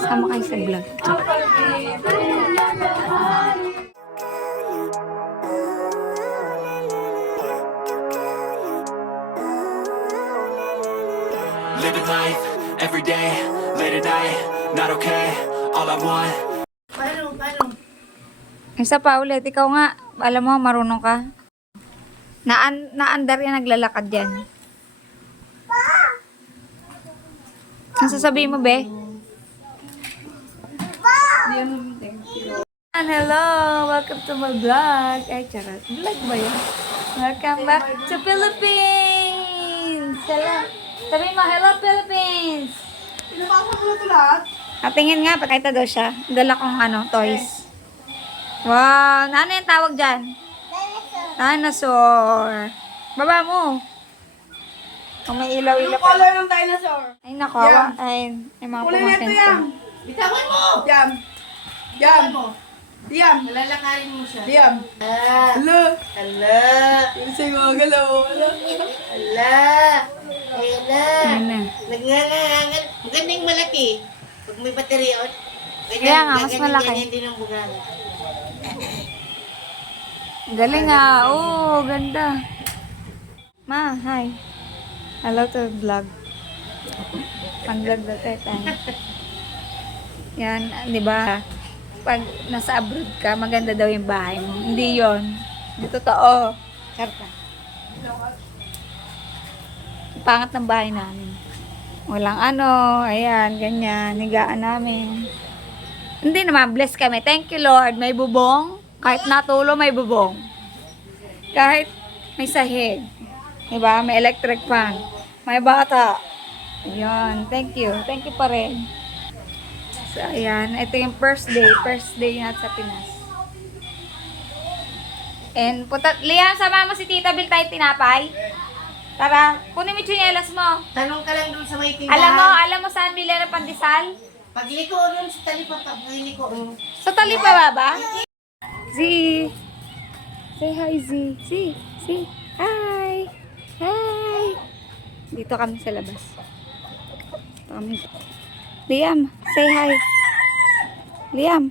Sama kayo sa vlog. Living life, every day, late at night, not okay, all I want. Isa pa ulit, ikaw nga, alam mo, marunong ka. Naandar yan, naglalakad yan. Ang sasabihin mo, be? Hello! Welcome to my vlog. Ay, charot. Vlog ba yun? Welcome back to Philippines! Hello! Sabi mo, hello Philippines! Pinapasok mo na ito lahat? Tingin nga, pakita daw siya. Dala kong toys. Wow! Ano yung tawag dyan? Dinosaur. Baba mo. Kung may ilaw-ilaw. Yung color ng dinosaur. Ay, nako. Yan. Ay, mga Kulay pumapin nito ko. yan. Bitawan mo! Yam. Yam. Yam. Nalalakarin mo siya. Yam. Ah! Hello. Ala! Kasi mga galaw. Hello. Ala! Ayan na! Ayan na. Nagngangangan. Magandang malaki. Pag may baterya, Kaya nga, mas malaki. Ganyan din ang bugana. Galing nga. Oo, ganda. Ma, hi. Hello to vlog. Pang-vlog na tayo. Yan, di ba? Pag nasa abroad ka, maganda daw yung bahay mo. Hindi yon. Hindi totoo. Karta. Pangat ng bahay namin. Walang ayan, ganyan, higaan namin. Hindi naman, bless kami. Thank you, Lord. May bubong. Kahit natulo, may bubong. Kahit may sahig. Diba? May electric fan. May bata. Ayan, thank you. Thank you pa rin. So, ayan. Ito yung first day. First day natin sa Pinas. And, Liam, sama mo si Tita Bill tayo tinapay. Tara, kunin mo yung tsinelas mo. Tanong ka lang dun sa may tindahan. Alam mo saan bilhin ng pandesal? Pagliko dun sa talipa, pagliko. Sa talipa ba? Z. Say hi, Z. Z. Z. Hi. Hi. Dito kami sa labas. Dito kami. Liam, say hi. Liam,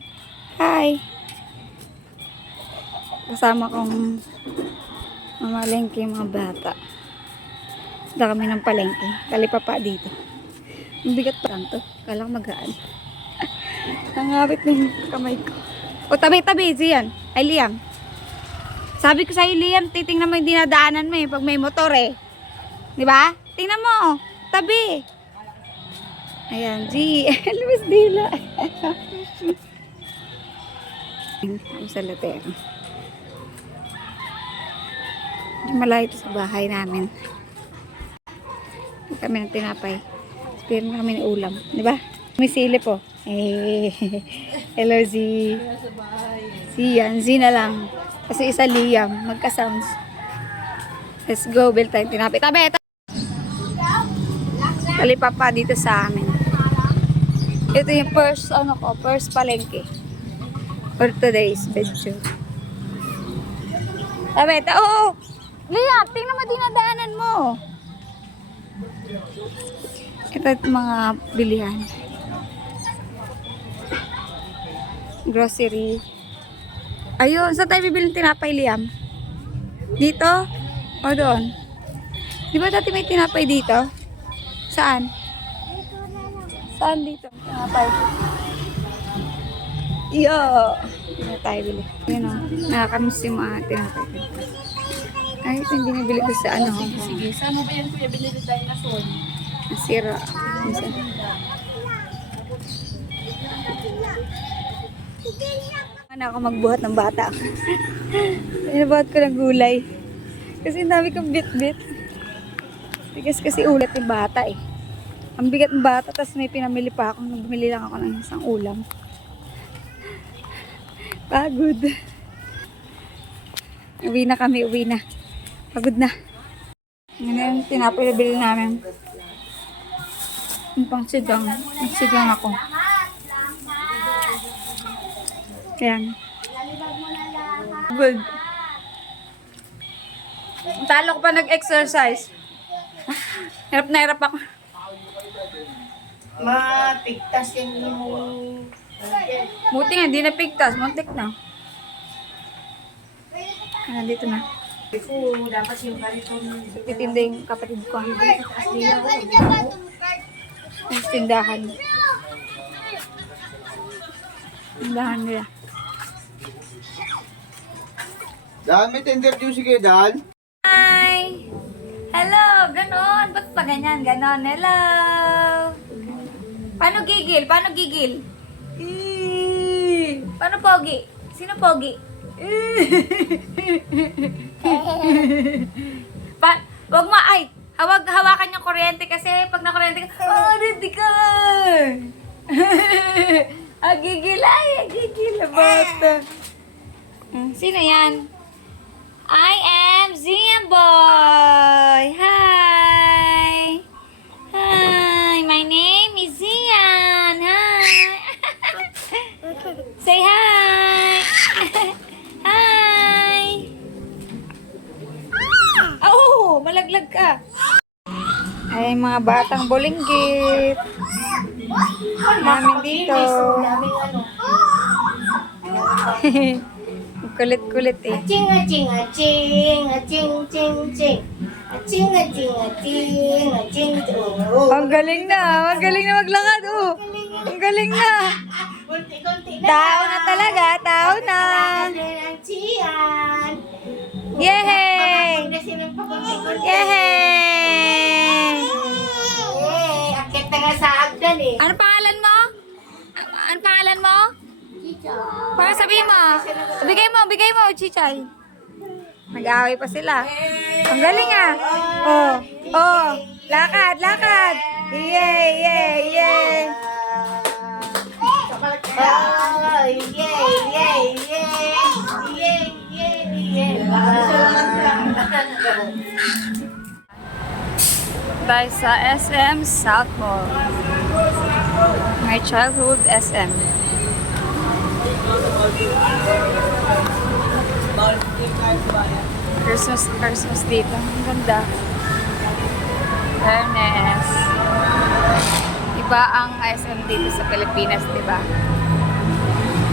hi. Kasama kong mamalengke yung mga bata. Dito kami ng palengke. Talipapa dito. Ang bigat pa lang to. Kala ko magaan. Nangawit na yung kamay ko. O, tabi-tabi. Siyan. Ay, Liam. Sabi ko sa'yo, Liam, titingnan mo yung dinadaanan mo pag may motor Di ba? Tingnan mo. Tabi. Ayan. G. Lumas dila. Ang salatero. Malayo ito sa bahay namin. Kami ng tinapay. Pero kami ng ulam. Di ba? May sili po. Hello, Z. Z yan. Z na lang. Kasi isa Liam. Magka-sounds. Let's go. Build tayong tinapay. Tabi! Talipapa dito sa amin. Ito yung first palengke. For today's video. Tabi! Oo! Liam! Tingnan mo dinadaanan mo. Ito yung mga bilihan. Grocery. Ayun, saan tayo bibili ng tinapay, Liam? Dito? O doon? Di ba dati may tinapay dito? Saan? Saan dito? Tinapay. Yo! Hindi na tayo bili. Ayun o, nakakamiss yung mga tinapay. Ay, ito yung binibili ko sa Sige, saan mo ba yan kuya? Binili dinosaur. Nasira. Ano ako magbuhat ng bata. Inabuhat ko ng gulay. Kasi ang dami kong bit-bit. Tigas kasi ulat yung bata Ang bigat ng bata, tapos may pinamili pa ako. Bumili lang ako ng isang ulam. Pagod. Uwi na kami, uwi na. Pagod na. Ngayon, tinapay na bili namin. Yung pang sigang. Nagsigang ako. Ayan. Good. Talo ko pa nag-exercise. Hirap na hirap ako. Mapigtas yan yung... Buti nga, di napigtas. Muntik na. Nandito na. Dapat yung kariton. Titinda yung kapatid ko. Yung tindahan. Tindahan nila. Dami interview si Dan. Hi! Hello! Ganon! Ba't pa ganyan? Ganon. Hello! Paano gigil? Paano gigil? Paano pogi? Sino pogi? Wag mo, ay! Hawakan yung kuryente kasi pag na-kuryente ka, oh, hindi ka! Gigil ay! Gigil! Bata! Sino yan? I am Zian Boy! Hi! Hi! My name is Zian! Hi! Say hi! Hi! Oh! Malaglag ka! Ay, mga batang bulinggit. Namin dito. Daming ano. Kulit-kulit eh. Aching, aching, aching, aching, ching, ching. Aching, aching, aching, aching, oh. Ang galing na. Ang galing na maglakad. Oh. Ang galing na. Kunti-kunti na. Tao na talaga. Tao na. Ang tiyan. Yehey! Mapapag na silang pakunti-kunti. Yehey! Eh, akit na nga sa agdan eh. Ano pangalan mo? Ano pangalan mo? Para sabihin mo. Bigay mo, Chichay. Nag-aaway pa sila. Ang galing ah. Oh, oh. Lakad, lakad. Yay, yay, yay. Oh, yay, yay, yay. Yay, yay, yay. Tayo sa SM South Mall. My childhood SM. Christmas dito. Ang ganda. Fairness. Iba ang SM dito sa Pilipinas, di ba?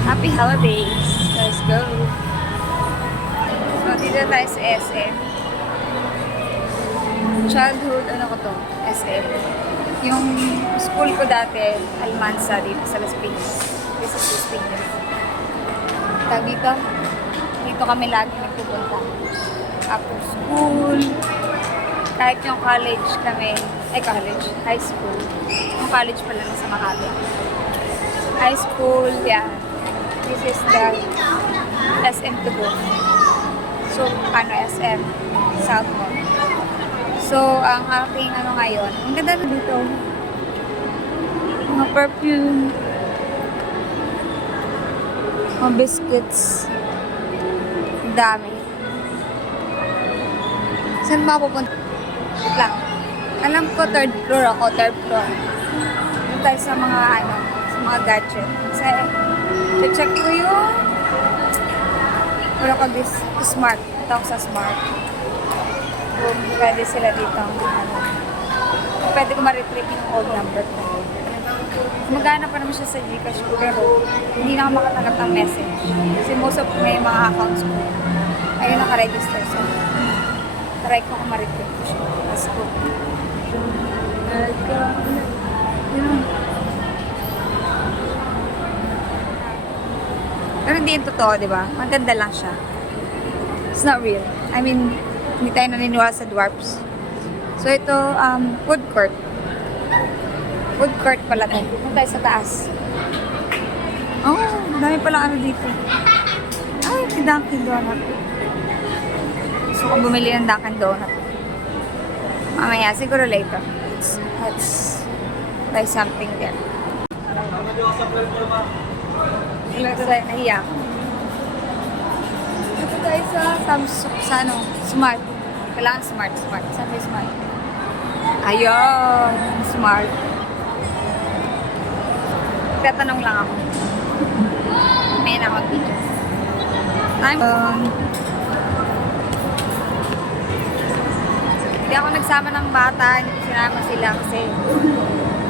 Happy holidays. Let's go. So, dito tayo sa SM. Childhood, ano ko to? SM. Yung school ko dati, Almanza, dito sa Las Piñas. This is Las Piñas. Tag dito kami lagi nagpupunta. After school, kahit yung college kami, high school. Yung college pala na sa Makati. High school, yeah. This is the SM to go. So, SM? South Mall. So, ang aking ngayon, ang ganda na dito. Mga perfume. Mga biscuits. Ang dami. Saan mapupunta? Wait lang. Alam ko, third floor ako. Third floor. Doon tayo sa mga, sa mga gadget. Kasi, check ko yung wala ko this smart. Ito ako sa smart. Kung pwede sila dito. Pwede ko ma-retrieve yung old number ko. Magana pa naman siya sa Gcash ko, pero hindi na ako makatanggap ng message. Kasi most of may mga accounts ko. Ayun naka-register. So, try ko kung ma-retrieve ko siya. Let's go. Pero hindi yung totoo, di ba? Maganda lang siya. It's not real. I mean, hindi tayo naniniwala sa dwarfs. So, ito, food court. Food court pala tayo. Punta tayo sa taas. Oh, dami palang ano dito. Ay, may Dunkin Donut. Gusto ko bumili ng Dunkin Donut. Mamaya, siguro later. Let's buy something there. Ito tayo, nahiya ako. Ito tayo sa Samsung, sa Smart. Kailangan Smart. Saan tayo Smart? Ayun, Smart. Tatanong lang ako. May na akong video. Time. Hindi ako nagsama ng bata, hindi ko sinama sila kasi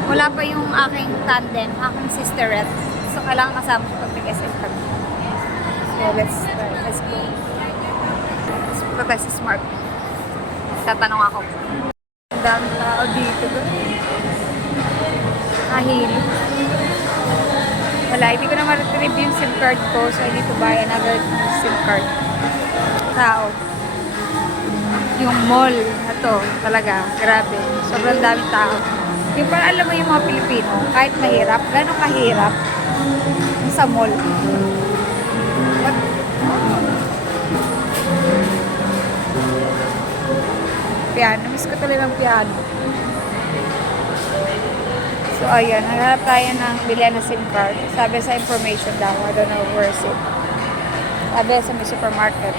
wala pa yung aking tandem, aking sisterette. So, kailangan kasama siya pag nag-SM kami. So, let's go. Let's punta tayo sa Smart. Tatanong ako. Ang daming tao dito. Kahili. Wala, hindi ko na ma-retrieve yung SIM card ko. So, I need to buy another SIM card. Tao. Yung mall na to, talaga, grabe. Sobrang daming tao. Yung parang alam mo yung mga Pilipino, kahit mahirap, gano'ng kahirap sa mall. What? Piano. Miss ko talaga ng piano. So, ayan. Naghanap tayo ng bilihan na SIM card. Sabi sa information daw. I don't know where is it. Sabi sa may supermarket.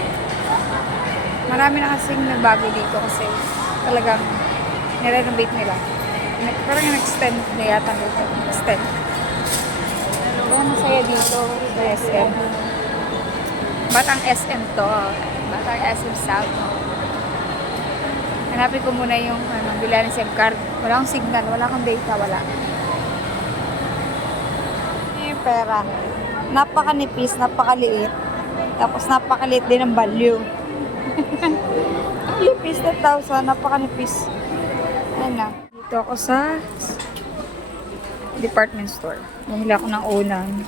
Marami na kasing nagbago dito kasi talagang nirenovate nila. Parang nag-extend na yata dito. Extend. Kaya masaya dito sa SM. Batang SM to. Batang SM South. Hanapin ko muna yung bilihan ng SIM card. Wala akong signal, wala akong data, wala. Yung pera. Napakanipis, napakaliit. Tapos napakaliit din ang value. Ang lipis na 1,000, napakanipis. Ayan na. Dito ako sa department store. Bumili ako ng unan.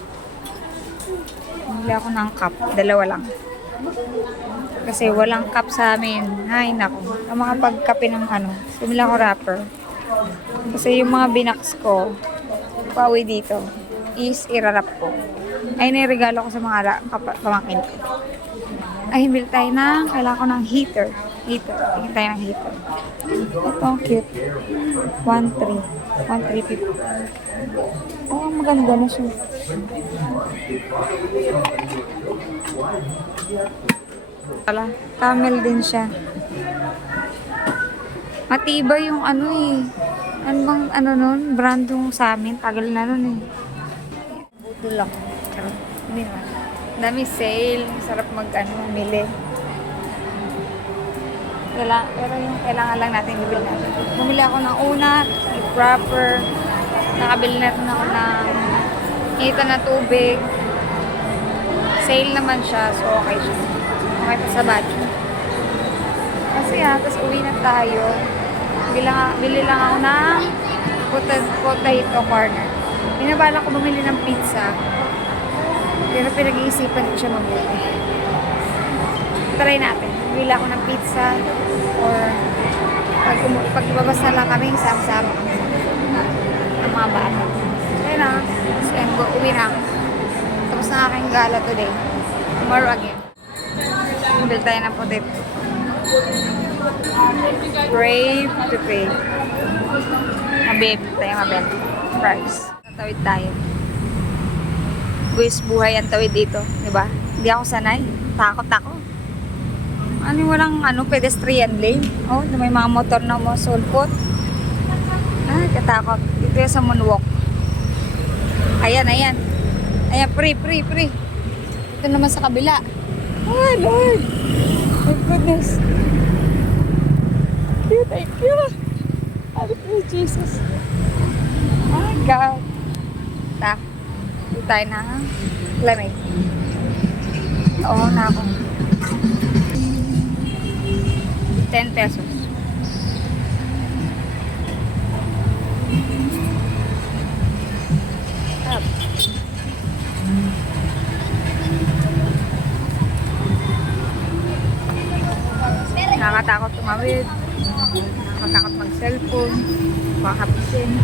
Bumili ako ng cup. Dalawa lang. Kasi walang cup sa amin. Ay, naku. Ang mga pagkape ng bumili ako wrapper. Kasi yung mga binaks ko, pauwi dito, is irarap ko. Ay, nairegalo ko sa mga pamangkin ko. Ay, bili tayo kailangan ko ng heater. Tingin tayo ng heater. Ito ang cute. 1,350. Oh, maganda na siya. Camel din siya. Matibay yung Ano bang nun? Brand yung sa amin. Tagal na nun eh. Budol ako. Charot. Hindi naman. Dami sale. Sarap mamili. Pero yung kailangan lang natin bibili natin. Bumili ako ng una, proper. Nakabili na rin ako ng hita na tubig. Sale naman siya, so okay siya. Okay pa sa budget. Kasi tapos uwi na tayo. Bili lang ako ng potato corner. Binabala ko bumili ng pizza. Pero pinag-iisipan ko siya mabuti. Try natin. Bili ako ng pizza or pag ibabas na lang kami, sama-sama kami ang mga bata. Kaya na, uwi na ako. Tapos na aking gala today. Tomorrow again. Bili tayo ng potato. Brave to pay. Mabenta. Price. Tatawid tayo. Buwis buhay ang tawid dito. Diba? Hindi ako sanay. Takot ako. Walang pedestrian lane. Oh, may mga motor na sulpot. Ay, katakot. Dito yung sa moonwalk. Ayan. Ayan, free. Ito naman sa kabila. Oh, Lord. My goodness. Thank you. Thank you, Jesus. Oh my God. Dito tayo na lamig. Oo na ako. 10 pesos. Up. Nakakatakot tumawid. Nakakatakot mag-cellphone. Makahapisin.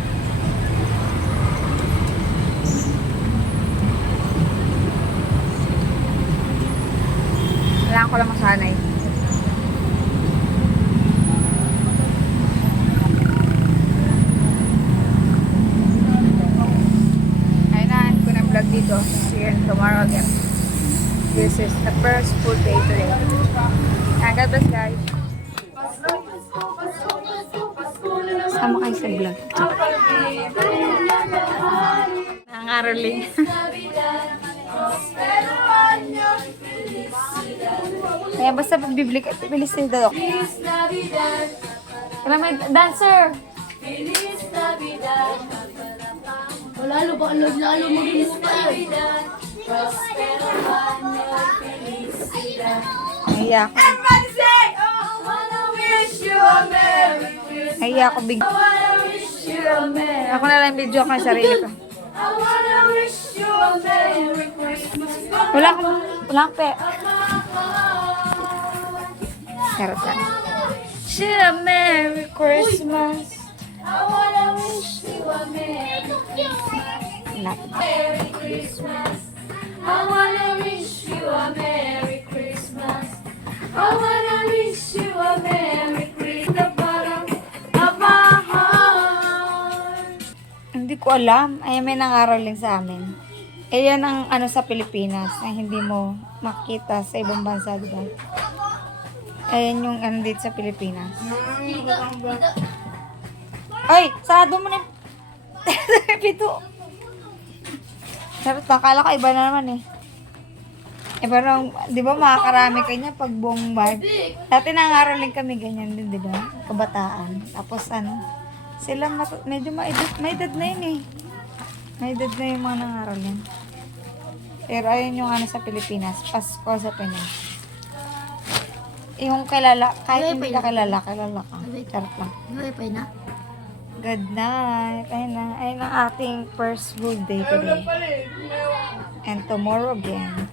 Kailangan ko lang masanay. Ayun na, hindi ko na vlog dito. See you tomorrow again. This is the first full day today. And God bless, guys. Sama kayo sa vlog. Nangangaroling. Kaya basta pagbibili ka, bilis nito. Kailan may dancer? Wala, lalo maging mukha yun. Nahiya ako. Everybody say, oh, I wanna wish you a Merry Christmas. Nahiya ako big. I wanna wish you a Merry Ako na lang video ako ng sarili ko. I wanna wish you a Merry Christmas. Wala akong pe. Charot lang. Wish you a Merry Christmas. I wanna wish you a Merry Lapit. Christmas. I wanna wish you a Merry Christmas. I wanna wish you a Merry Christmas. The bottom of my heart. Hindi ko alam. Ay, may nangaroling sa amin. Eh, yan ang ano sa Pilipinas na hindi mo makita sa ibang bansa, di ba? Ayan yung ano dito sa Pilipinas. Ay! Sarado mo na yung pito. Sarot, akala ko iba na naman eh. Iba na, di ba makakarami kanya pag buong bahay. Dati nangaroling kami ganyan din, di ba? Kabataan. Tapos ano, sila medyo may edad na yun eh. May edad na yung mga nangaroling. Pero ayun yung ano sa Pilipinas, Pasko sa Pinas. Yung kilala, kahit hindi ka kilala ka. Charot lang. Good night. Ayun ang ating first good day today. And tomorrow again.